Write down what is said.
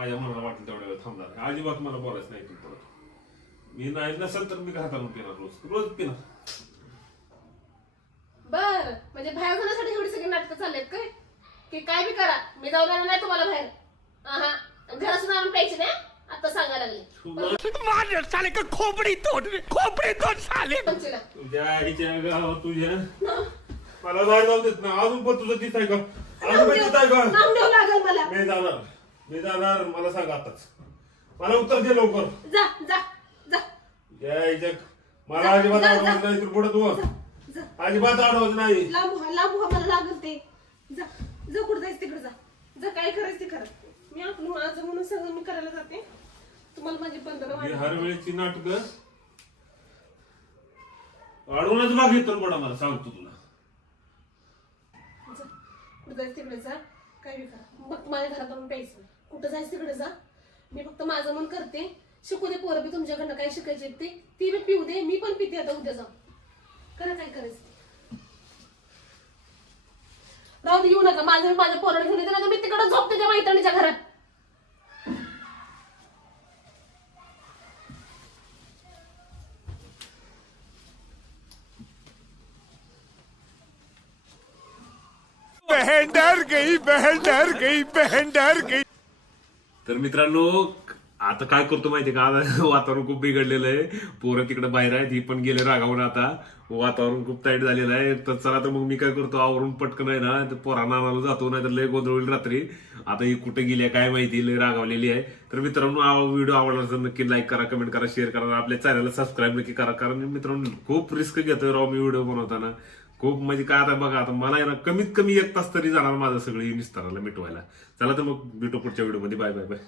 माझ्या मनाला वाटेल तेवढ्या वेळ थांबणार आहे. अजिबात मला बोलायचं नाही इथून परत. मी नाही नसेल तर मी घरात आणून पिणार रोज पिणार. बर म्हणजे बाहेर जाण्यासाठी एवढी सगळी नाटकं चाललेत काय की काय बी करा मी जाऊ देणार नाही तुम्हाला बाहेर. घरातून आणून प्यायची नाही आता सांगायला लागले. साले का खोपडी तोड साले. तुझ्या आईच्या गावात तुझ्या मला नाही जाऊ देत ना. अजून पण तुझं दिसत आहे का? अजून दिसत आहे का? नाम द्यावं लागेल मला. मी जाणार मला सांग आताच. मला उत्तर दे लवकर. जा जा जा या आईच्या मला अजिबात आठवत नाही. पुढे तू अजिबात आठवत नाही. लांब मला लागल ते. जा जा कुठं जायचं तिकडे जा. जा काय करायचं ते करा. मी आपलं माझं म्हणून सगळं मी करायला जाते. तुम्हाला माझी बंधनं हर वेळेची नाटक अडवूनच मागे तर पडा मला सांगतो तुला. कुठं जायचं तिकडे जा. काय बी करा. मग माझ्या घरात आणून प्यायचं. कुठं जायचं तिकडे जा. मी फक्त माझं मन करते. शिकू दे पोरं बी तुमच्याकडनं काय शिकायचे ते. ती बी पिऊ दे. मी पण पिते आता उद्या जाऊन. करा काय करायचं. राहू दे येऊ नका. माझ्या पोराला घेऊन येते ना मी तिकडे झोपते त्या मैत्रिणीच्या घरात. बहन डर गई. तर मित्रांनो आता काय करतो माहितीये का? आता वातावरण खूप बिघडलेलं आहे. पोरं तिकडे बाहेर आहेत. ही पण गेले रागावून. आता वातावरण खूप टाईट झालेलं आहे. तर चला तर मग मी काय करतो आवरून पटकन आहे ना तर पोरांना आणायला जातो. नाही तर लय गोंधळ होईल रात्री. आता ही कुठे गेली आहे काय माहिती. लय रागावलेली आहे. तर मित्रांनो व्हिडिओ आवडला तर नक्की लाईक करा, कमेंट करा, शेअर करा. आपल्या चॅनलला सबस्क्राईब नक्की करा. कारण मित्रांनो खूप रिस्क घेतोय राव मी व्हिडिओ बनवताना. खूप म्हणजे काय आता बघा आता मला आहे ना कमीत कमी 1 तास तरी जाणार माझं सगळं निस्ताराला मिटवायला. चला तर मग भेटू पुढच्या व्हिडिओमध्ये. Bye bye bye.